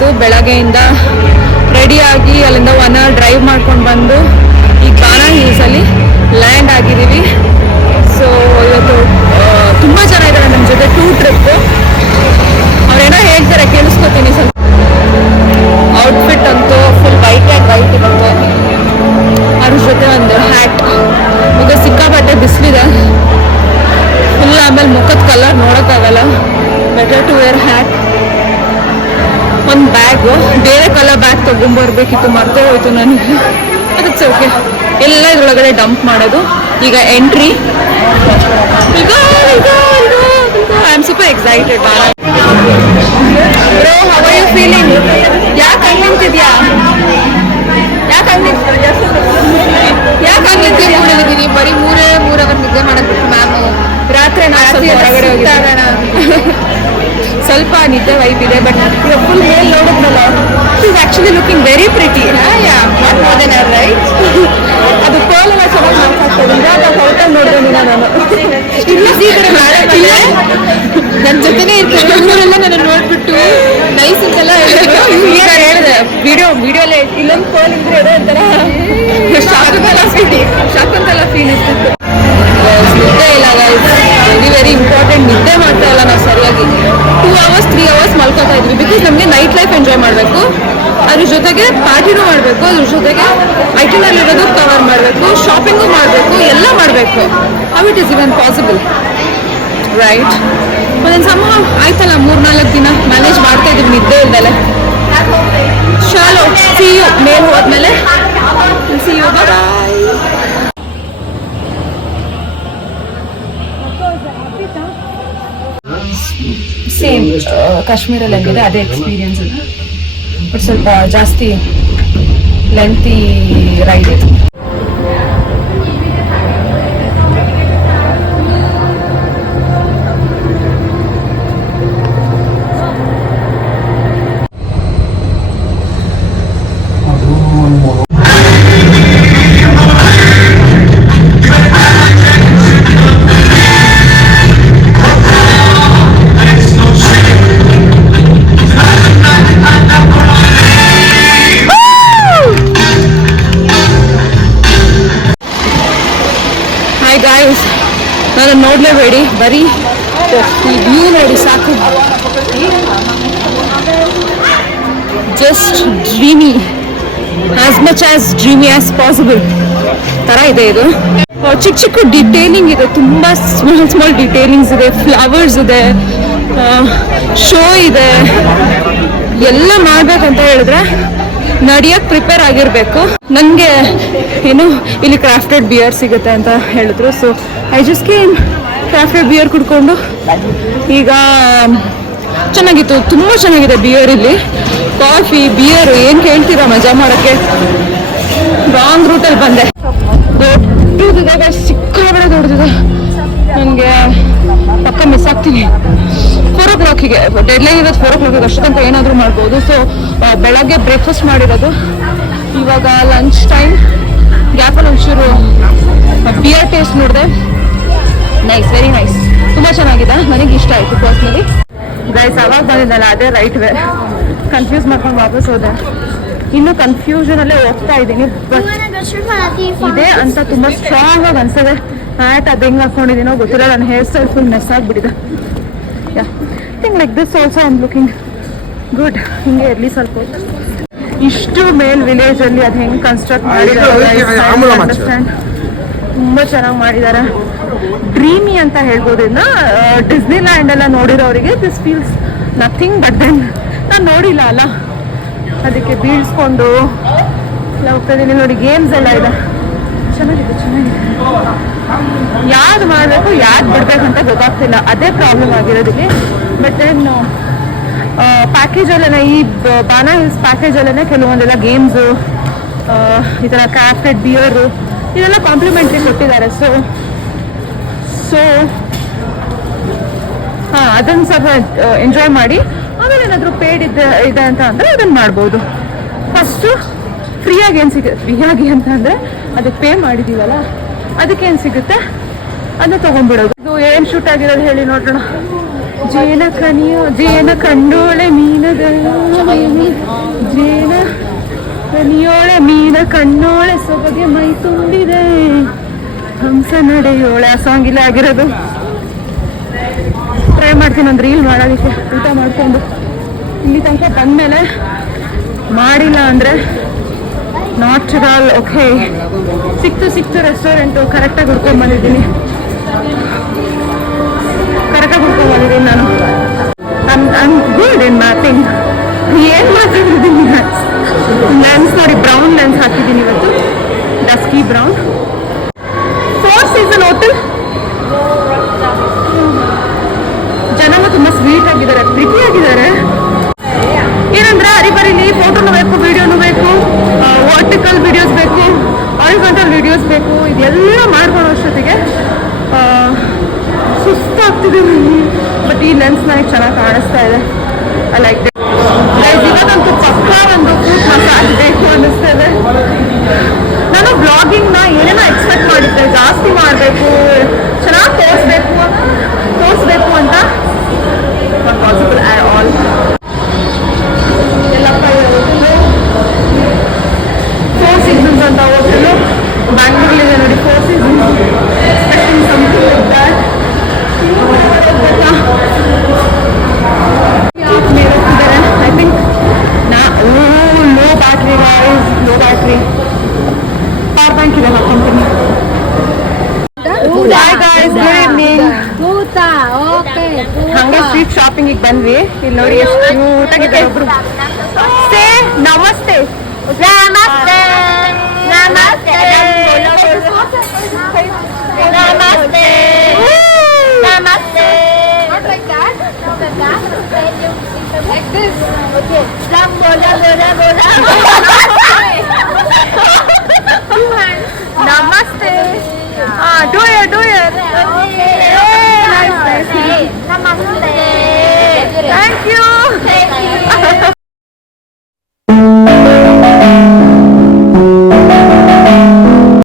ಆಯಿತು. ಬೆಳಗ್ಗೆಯಿಂದ ರೆಡಿಯಾಗಿ ಅಲ್ಲಿಂದ 1 hour ಡ್ರೈವ್ ಮಾಡ್ಕೊಂಡು ಬಂದು ಈಗ ಬಾನಾ ಹಿಲ್ಸಲ್ಲಿ ಲ್ಯಾಂಡ್ ಆಗಿದ್ದೀವಿ. ಸೊ ಇವತ್ತು ತುಂಬ ಜನ ಇದ್ದಾರೆ ನಮ್ಮ ಜೊತೆ, 2 ಟ್ರಿಪ್ಪು. ಅವ್ರೇನೋ ಹೇಳ್ತಾರೆ, ಕೇಳಿಸ್ಕೊತೀನಿ. ಸ್ವಲ್ಪ ಔಟ್ಫಿಟ್ ಅಂತೂ ಫುಲ್ ವೈಟ್ ಇರುತ್ತೆ, ಅದ್ರ ಜೊತೆ ಒಂದು ಹ್ಯಾಟ್. ಮುಖ ಸಿಕ್ಕಾಪಟ್ಟೆ ಬಿಸಿಲಿದೆ ಫುಲ್. ಆಮೇಲೆ ಮುಖದ ಕಲರ್ ನೋಡೋಕ್ಕಾಗಲ್ಲ, ಬೆಟರ್ ಟು ವೇರ್ ಹ್ಯಾಟ್. ಒಂದು ಬ್ಯಾಗು, ಬೇರೆ ಕಲರ್ ಬ್ಯಾಗ್ ತೊಗೊಂಬರ್ಬೇಕಿತ್ತು, ಮರ್ತೇ ಹೋಯ್ತು ನನಗೆ. ಅದಕ್ಕೆ ಓಕೆ, ಎಲ್ಲ ಇದ್ರೊಳಗಡೆ ಡಂಪ್ ಮಾಡೋದು. ಈಗ entry. I am super excited. Bro, how are you feeling? ಯಾಕೆ ಹಂಗೆ ನಿಂತಿದ್ಯಾ? ಯಾಕೆ ಬರೀ 3 ಅವರ್ ನಿದ್ದೆ ಮಾಡಬೇಕು ಮ್ಯಾಮ್. ರಾತ್ರಿ ಹೊರಗಡೆ ಹೋಗಿದ್ದಾನ. ಸ್ವಲ್ಪ ನಿದ್ದೆ ವೈಪ್ ಇದೆ, ಬಟ್ ಫುಲ್ ಮೇಲ್ ನೋಡಿದ್ನಲ್ಲ, is actually looking very pretty. Right? ಅದು ಪರ್ಲ್ ಎಲ್ಲ ಚೆನ್ನಾಗಿ ಮಾತಾಡ್ತದೆ. ಇವಾಗ ಹೊರಟಲ್ಲಿ ನೋಡಿದೆ ನಾನು. ನನ್ನ ಜೊತೆನೇ ಇರ್ತಾರೆ ಇವರೆಲ್ಲ ನನ್ನ ನೋಡ್ಬಿಟ್ಟು ನೈಸ್ ಅಂತೆಲ್ಲ ಹೇಳಿದೆ. ವಿಡಿಯೋಲೆ ಇಲ್ಲೊಂದು ಪರ್ಲ್ ಇದ್ರೆ ಒಂಥರ ಶಾಕಂತೆಲ್ಲ ಫೀಲ್ ಇರ್ತಿತ್ತು. ನಿದ್ದೆ ಇಲ್ಲ ಗೈಸ್, ವೆರಿ ಇಂಪಾರ್ಟೆಂಟ್. ನಿದ್ದೆ ಮಾಡ್ತಾ ಇಲ್ಲ ನಾವು ಸರಿಯಾಗಿ. 2 hours 3 hours ಮಲ್ಕೋತಾ ಇದ್ವಿ. ಬಿಕಾಸ್ ನಮಗೆ ನೈಟ್ ಲೈಫ್ ಎಂಜಾಯ್ ಮಾಡಬೇಕು, ಅದ್ರ ಜೊತೆಗೆ ಪಾರ್ಟಿನೂ ಮಾಡಬೇಕು, ಅದ್ರ ಜೊತೆಗೆ ಐಟನಲ್ಲಿರೋದು ಕವರ್ ಮಾಡಬೇಕು, ಶಾಪಿಂಗು ಮಾಡಬೇಕು, ಎಲ್ಲ ಮಾಡಬೇಕು. How it is even possible, right? ಒಂದೊಂದು ಸಮ ಆಯ್ತಲ್ಲ, 3-4 ದಿನ ಮ್ಯಾನೇಜ್ ಮಾಡ್ತಾ ಇದ್ದೀವಿ ನಿದ್ದೆ ಇಲ್ದಲೆ. ಚಲೋ, ಸಿ ಯು ಮೇಲ್ ಹೋದ್ಮೇಲೆ. See you, bye. ಸೇಮ್ ಕಾಶ್ಮೀರಲ್ಲಿ ಹೆಂಗಿದೆ ಅದೇ ಎಕ್ಸ್ಪೀರಿಯನ್ಸ್ ಇದೆ, ಬಟ್ ಸ್ವಲ್ಪ ಜಾಸ್ತಿ ಲೆಂತಿ ರೈಡ್ ಇದೆ. ಗಾಯ್ಸ್, ನಾನು ನೋಡಲೇಬೇಡಿ, ಬರೀ ಈ ವ್ಯೂ ನೋಡಿ ಸಾಕು. Just dreamy, as much as dreamy as possible ಥರ ಇದೆ ಇದು. ಚಿಕ್ಕ ಚಿಕ್ಕ ಡಿಟೇಲಿಂಗ್ ಇದೆ, ತುಂಬ ಸ್ಮಾಲ್ ಡಿಟೇಲಿಂಗ್ಸ್ ಇದೆ. ಫ್ಲವರ್ಸ್ ಇದೆ, ಶೋ ಇದೆ. ಎಲ್ಲ ಮಾಡ್ಬೇಕಂತ ಹೇಳಿದ್ರೆ ನಡಿಯಕ್ಕೆ ಪ್ರಿಪೇರ್ ಆಗಿರಬೇಕು. ನನಗೆ ಏನು ಇಲ್ಲಿ ಕ್ರಾಫ್ಟೆಡ್ ಬಿಯರ್ ಸಿಗುತ್ತೆ ಅಂತ ಹೇಳಿದ್ರು. So I just came crafted beer ಕುಡ್ಕೊಂಡು. ಈಗ ಚೆನ್ನಾಗಿತ್ತು, ತುಂಬ ಚೆನ್ನಾಗಿದೆ ಬಿಯರ್ ಇಲ್ಲಿ. ಕಾಫಿ, ಬಿಯರು ಏನು ಕೇಳ್ತೀರಾ, ಮಜಾ ಮಾಡೋಕ್ಕೆ. ರಾಂಗ್ ರೂಟಲ್ಲಿ ಬಂದೆ. ದೊಡ್ಡದಿದೆ, ಸಿಕ್ಕಾಬಳೆ ದೊಡ್ಡದಿದೆ. ನನಗೆ ಪಕ್ಕ ಮಿಸ್ ಆಗ್ತೀನಿ. 4 o'clock ಡೆಡ್ಲೈನ್ ಇರೋದು 4 o'clock. ಅಷ್ಟು ತನಕ ಏನಾದರೂ ಮಾಡ್ಬೋದು. ಸೊ ಬೆಳಗ್ಗೆ ಬ್ರೇಕ್ಫಾಸ್ಟ್ ಮಾಡಿರೋದು, ಇವಾಗ ಲಂಚ್ ಟೈಮ್ ಗ್ಯಾಪಲ್ಲಿ ಒಂಚೂರು ಬಿಯರ್ ಟೇಸ್ಟ್ ನೋಡಿದೆ. ನೈಸ್, ವೆರಿ ನೈಸ್, ತುಂಬ ಚೆನ್ನಾಗಿದೆ. ನನಗೆ ಇಷ್ಟ ಆಯಿತು ಪರ್ಸ್ನಲಿ. ಗೈಸ್, ಅವಾಗ ಬಂದಿದ್ದಲ್ಲ ಅದೇ ರೈಟ್ ವೇ. ಕನ್ಫ್ಯೂಸ್ ಮಾಡ್ಕೊಂಡು ವಾಪಸ್ ಹೋದೆ. ಇನ್ನೂ ಕನ್ಫ್ಯೂಷನಲ್ಲೇ ಹೋಗ್ತಾ ಇದ್ದೀನಿ. ಬಟ್ ಇದೆ ಅಂತ ತುಂಬ ಸ್ಟ್ರಾಂಗ್ ಆಗಿ ಅನ್ಸದೆ. ಹ್ಯಾಟ್ ಅದು ಹೆಂಗೆ ಹಾಕೊಂಡಿದ್ದೀನೋ ಗೊತ್ತಿಲ್ಲ. ನನ್ನ ಹೇರ್ ಸ್ಟೈಲ್ ಫುಲ್ ಮೆಸ್ ಆಗಿಬಿಟ್ಟಿದೆ. Yeah, thing like this also I am looking good. ಹಿಂಗೆ ಇರಲಿ ಸ್ವಲ್ಪ. ಇಷ್ಟು ಮೇಲ್ ವಿಲೇಜಲ್ಲಿ ಅದು ಹೆಂಗೆ ಕನ್ಸ್ಟ್ರಕ್ಟ್ ಮಾಡಿದ್ದಾರೆ, ಅಂಡರ್ಸ್ಟ್ಯಾಂಡ್. ತುಂಬ ಚೆನ್ನಾಗಿ ಮಾಡಿದ್ದಾರೆ. ಡ್ರೀಮಿ ಅಂತ ಹೇಳ್ಬೋದು. ಇನ್ನು ಡಿಸ್ನಿ ಲ್ಯಾಂಡ್ ಎಲ್ಲ ನೋಡಿರೋರಿಗೆ this feels nothing. But then ನಾನು ನೋಡಿಲ್ಲ ಅಲ್ಲ, ಅದಕ್ಕೆ ಬೀಳ್ಸ್ಕೊಂಡು ಎಲ್ಲ ಹೋಗ್ತಾ ಇದ್ದೀನಿ. ನೋಡಿ, ಗೇಮ್ಸ್ ಎಲ್ಲ ಇದೆ. ಚೆನ್ನಾಗಿದೆ. ಯಾವ್ದು ಮಾಡಬೇಕು, ಯಾವ್ದು ಬಿಡ್ಬೇಕಂತ ಗೊತ್ತಾಗ್ತಿಲ್ಲ. ಅದೇ ಪ್ರಾಬ್ಲಮ್ ಆಗಿರೋದಿಲ್ಲಿ. ಬಟ್ ದೆನ್ ಪ್ಯಾಕೇಜಲ್ಲೇ, ಈ ಬಾನಾ ಹಿಲ್ಸ್ ಪ್ಯಾಕೇಜಲ್ಲೇ ಕೆಲವೊಂದೆಲ್ಲ ಗೇಮ್ಸು, ಈ ಥರ ಕ್ರಾಫ್ಟೆಡ್ ಬಿಯರು, ಇದೆಲ್ಲ ಕಾಂಪ್ಲಿಮೆಂಟ್ರಿ ಕೊಟ್ಟಿದ್ದಾರೆ. ಸೊ ಹಾಂ, ಅದನ್ನು ಸ್ವಲ್ಪ ಎಂಜಾಯ್ ಮಾಡಿ. ಆಮೇಲೆ ಏನಾದರೂ ಪೇಡ್ ಇದೆ ಅಂತ ಅಂದರೆ ಅದನ್ನು ಮಾಡ್ಬೋದು. ಫಸ್ಟು ಫ್ರೀಯಾಗಿ ಏನು ಸಿಗುತ್ತೆ, ಫ್ರೀಯಾಗಿ ಅಂತ ಅಂದರೆ ಅದಕ್ಕೆ ಪೇ ಮಾಡಿದ್ದೀವಲ್ಲ, ಅದಕ್ಕೇನು ಸಿಗುತ್ತೆ ಅದನ್ನ ತೊಗೊಂಡ್ಬಿಡೋದು. ಇದು ಏನು ಶೂಟ್ ಆಗಿರೋದು ಹೇಳಿ ನೋಡೋಣ. ಜೇನ ಕಂಡೋಳೆ ಮೀನದ ಜೇನ ದನಿಯೋಳೆ ಮೀನ ಕಣ್ಣೋಳೆ ಸೊಬಗೆ ಮೈ ತುಂಬಿದೆ ಹಂಸ ನಡೆಯೋಳೆ ಆ ಸಾಂಗ್ ಇಲ್ಲೇ ಆಗಿರೋದು. ಟ್ರೈ ಮಾಡ್ತೀನಿ ಒಂದು ರೀಲ್ ಮಾಡೋದಕ್ಕೆ ಊಟ ಮಾಡ್ಕೊಂಡು. ಇಲ್ಲಿ ತನಕ ಬಂದಮೇಲೆ ಮಾಡಿಲ್ಲ ಅಂದರೆ ನಾಟ್ ಅಟ್ ಆಲ್ ಓಕೆ. ಸಿಕ್ತು ರೆಸ್ಟೋರೆಂಟು ಕರೆಕ್ಟಾಗಿ ಹುಡ್ಕೊಂಡ್ಬಂದಿದ್ದೀನಿ ನಾನು. I'm good in mapping. ಏನು ಮಾತಾಡಿದ್ದೀನಿ ಲೆನ್ಸ್ ನೋಡಿ, ಬ್ರೌನ್ ಲೆನ್ಸ್ ಹಾಕಿದ್ದೀನಿ ಇವತ್ತು, ಡಸ್ಕಿ ಬ್ರೌನ್. 4 Seasons hotel. ಜನ ತುಂಬ ಸ್ವೀಟ್ ಆಗಿದ್ದಾರೆ, ಪ್ರಿಟಿ ಆಗಿದ್ದಾರೆ. ಏನಂದ್ರೆ ಹರಿಬರಿಲಿ ಫೋಟೋನು ಬೇಕು, ವಿಡಿಯೋನು ಬೇಕು, ವರ್ಟಿಕಲ್ ವಿಡಿಯೋಸ್ ಬೇಕು, ಹಾರಿಜಾಂಟಲ್ ವಿಡಿಯೋಸ್ ಬೇಕು. ಇದೆಲ್ಲ ಮಾಡ್ಕೊಳ್ಳೋ ಅಷ್ಟೊತ್ತಿಗೆ ಸುಸ್ತಾಗ್ತಿದೆ. ಬಟ್ ಈ ಲೆನ್ಸ್ ನನಗೆ ಚೆನ್ನಾಗಿ ಕಾಣಿಸ್ತಾ ಇದೆ. I like it. ಇವತ್ತಂತೂ ಪಕ್ಕಾ ಒಂದು ಫ್ರೂಟ್ ಮಸಾಜ್ ಬೇಕು ಅನ್ನಿಸ್ತಾ ಇದೆ. ನಾನು ಬ್ಲಾಗಿಂಗ್ನ ಏನೇನೋ ಎಕ್ಸ್ಪೆಕ್ಟ್ ಮಾಡಿದ್ದೆ, ಜಾಸ್ತಿ ಮಾಡಬೇಕು, ಚೆನ್ನಾಗಿ ತೋರಿಸ್ಬೇಕು ಅಂತ. Not possible at all. ಎಲ್ಲಪ್ಪ ಹೋಟೆಲು 4 Seasons ಅಂತ ಹೋಟೆಲು ಬ್ಯಾಂಗ್ಳೂರಲ್ಲಿದೆ ನೋಡಿ. 4 Seasons expecting something like that. I think low battery power bank ಇದೆ ಹಾಕೊಂತೀನಿ. Hi guys, good evening. ಹಂಗೆ ಸ್ಟ್ರೀಟ್ ಶಾಪಿಂಗ್ ಬಂದ್ವಿ. ಇಲ್ಲಿ ನೋಡಿ ಎಷ್ಟು ಕ್ಯೂಟ್ ಆಗಿದ್ದಾರೆ ಒಬ್ರು. ನಮಸ್ತೆ.